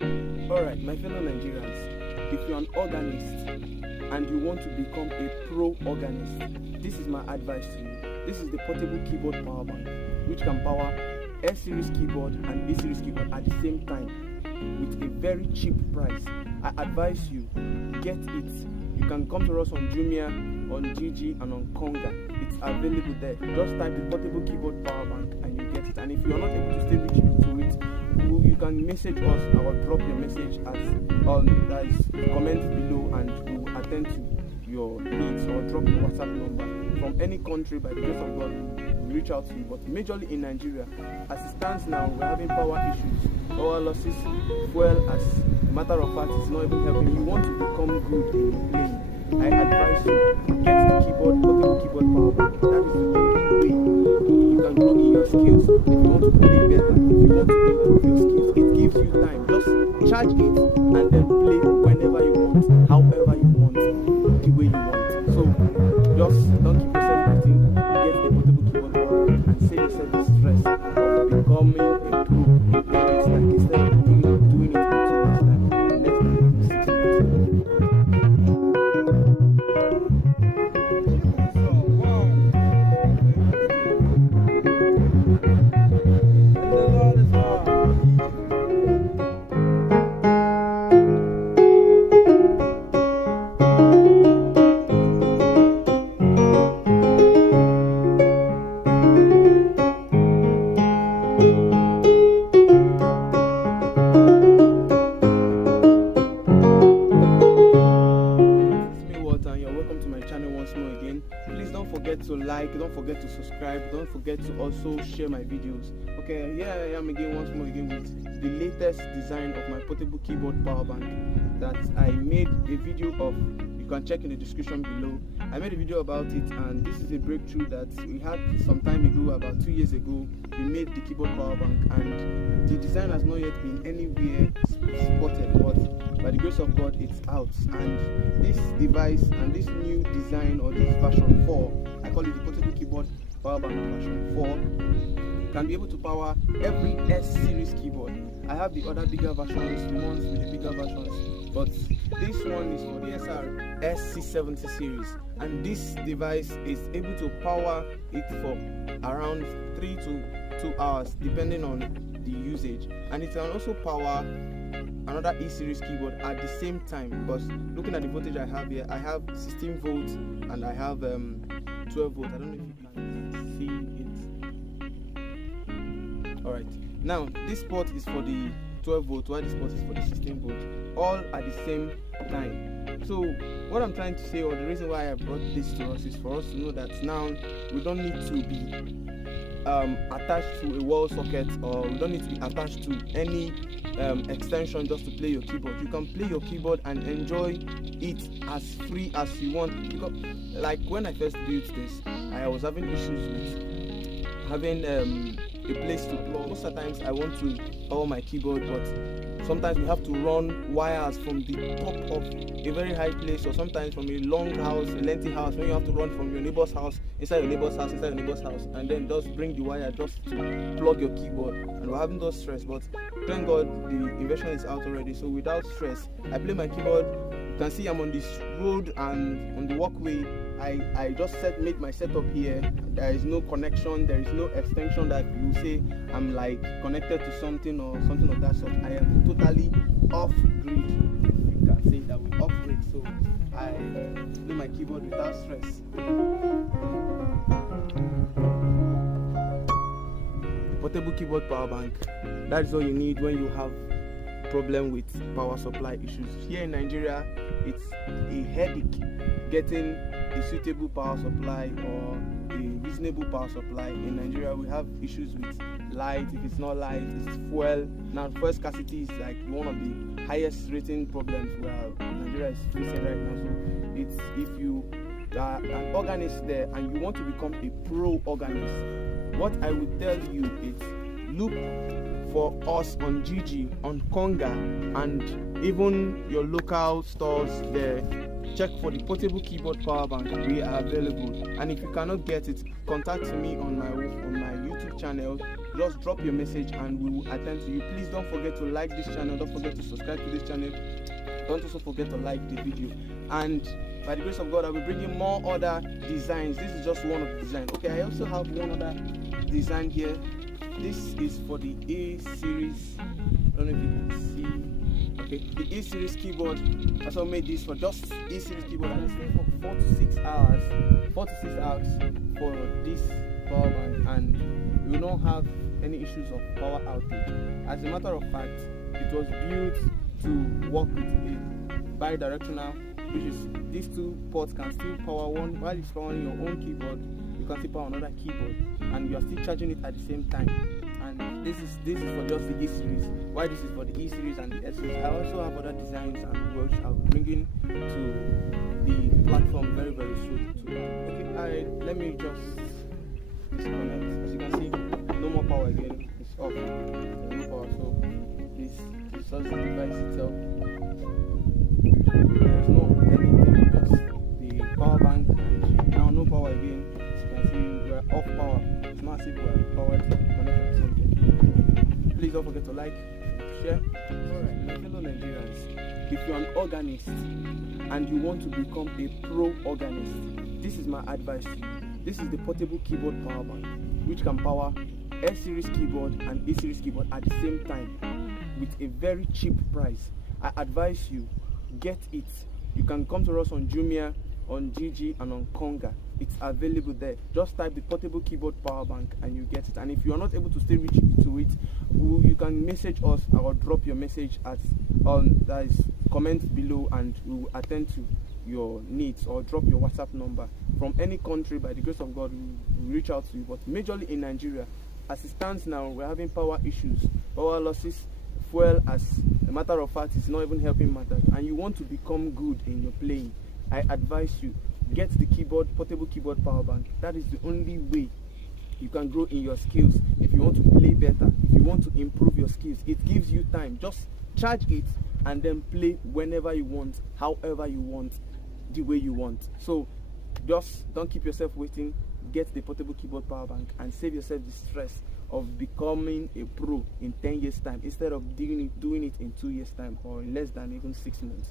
Alright, my fellow Nigerians, if you're an organist and you want to become a pro organist, this is my advice to you. This is the portable keyboard power bank, which can power S-series keyboard and E-series keyboard at the same time with a very cheap price. I advise you, get it. You can come to us on Jumia, on Jiji, and on Konga. It's available there. Just type the portable keyboard power bank and you get it. And if you're not able to still reach to it, you can message us or drop your message as comment below, and we will attend to your needs, or drop your WhatsApp number. From any country, by the grace of God, we'll reach out to you. But majorly in Nigeria, as it stands now, we're having power issues, power losses, fuel. As a matter of fact, it's not even helping. You want to become good in playing, I advise you, get the portable keyboard power bank. That is the only way you can grow in your skills. If you want to play better, if you want to improve your skills, it gives you time. Just charge it and then play whenever you want, however you want, the way you want. So just don't keep yourself waiting. Get the portable keyboard power bank and save yourself the stress of becoming a pro in areas like, instead of doing it in 2 years time, less than 6 months. Please don't forget to like, don't forget to subscribe, don't forget to also share my videos. Okay, here I am again once more again with the latest design of my portable keyboard power bank that I made a video of. You can check in the description below. I made a video about it, and this is a breakthrough that we had some time ago, about 2 years ago. We made the keyboard power bank, and the design has not yet been anywhere spotted, but by the grace of God, it's out. And this device and this new design, or this version 4, I call it the portable keyboard power bank version 4, can be able to power every S-series keyboard. I have the other bigger versions, the ones with the bigger versions, but this one is for the SC70 series, and this device is able to power it for around 3 to 2 hours depending on the usage, and it can also power another E-series keyboard at the same time, because looking at the voltage I have here, I have 16 volts and I have 12 volts. I don't know if you can see it. Alright, now this port is for the 12 volts, while this port is for the 16 volts, all at the same time. So what I'm trying to say, or the reason why I brought this to us, is for us to know that now we don't need to be attached to a wall socket, or we don't need to be attached to any extension just to play your keyboard. You can play your keyboard and enjoy it as free as you want. Because, like when I first built this, I was having issues with having a place to plug. Most of the times I want to power my keyboard, but sometimes we have to run wires from the top of a very high place, or sometimes from a long house, a lengthy house, when you have to run from your neighbor's house, inside your neighbor's house, inside your neighbor's house, and then just bring the wire just to plug your keyboard. And we're having those stress, but thank God the invention is out already. So without stress, I play my keyboard. You can see I'm on this road, and on the walkway I just made my setup here. There is no connection, there is no extension that you say I'm like connected to something or something of that sort. I am totally off grid. You can say that we're off grid, so I play my keyboard without stress. The portable keyboard power bank, that is all you need when you have problem with power supply issues. Here in Nigeria, it's a headache getting a suitable power supply or a reasonable power supply. In Nigeria, we have issues with light. If it's not light, it's fuel. Now, fuel scarcity is like one of the highest rating problems where Nigeria is facing right now. So it's, if you are an organist there and you want to become a pro organist, what I would tell you is look for us on Jiji, on Konga, and even your local stores there. Check for the portable keyboard power bank. We are available, and if you cannot get it, contact me on my YouTube channel. just drop your message and we will attend to you. Please don't forget to like this channel, don't forget to subscribe to this channel, don't also forget to like the video. And by the grace of God, I will bring you more other designs. This is just one of the designs. Okay, I also have one other design here. This is for the E-series. I don't know if you can see. Okay, the E-series keyboard. I also made this for just E-series keyboard, and it's there for 4 to 6 hours. 4 to 6 hours for this power bank, and you will not have any issues of power outage. As a matter of fact, it was built to work with a bi-directional, which is these two ports can still power one while it's powering your own keyboard. You can still power another keyboard, and you are still charging it at the same time. And this is for just the E-series. Why this is for the E-series and the S-series. I also have other designs and works I'll be bringing to the platform very soon. Okay, let me just disconnect. As you can see, no more power again. It's off. There's no power. So this is just the device itself. There's no anything, just the power bank, and now no power again. As you can see, we're off power. It's not as if we're powered connected to something. Please don't forget to like, share. Alright, my fellow Nigerians, if you're an organist and you want to become a pro organist, this is my advice to you. This is the portable keyboard power bank, which can power S-series keyboard and E-series keyboard at the same time with a very cheap price. I advise you, get it. You can come to us on Jumia, on Jiji, and on Konga. It's available there. Just type the portable keyboard power bank and you get it. And if you are not able to still reach to it, you can message us or drop your message at that is comment below, and we will attend to your needs, or drop your WhatsApp number. From any country, by the grace of God, we will reach out to you. But majorly in Nigeria, as it stands now, we're having power issues, power losses. Fuel, as a matter of fact, is not even helping matters, and you want to become good in your playing, I advise you, get the portable keyboard power bank. That is the only way you can grow in your skills. If you want to play better, if you want to improve your skills, it gives you time. Just charge it and then play whenever you want, however you want, the way you want. So just don't keep yourself waiting. Get the portable keyboard power bank and save yourself the stress of becoming a pro in 10 years time, instead of doing it in 2 years time, or less than even 6 months.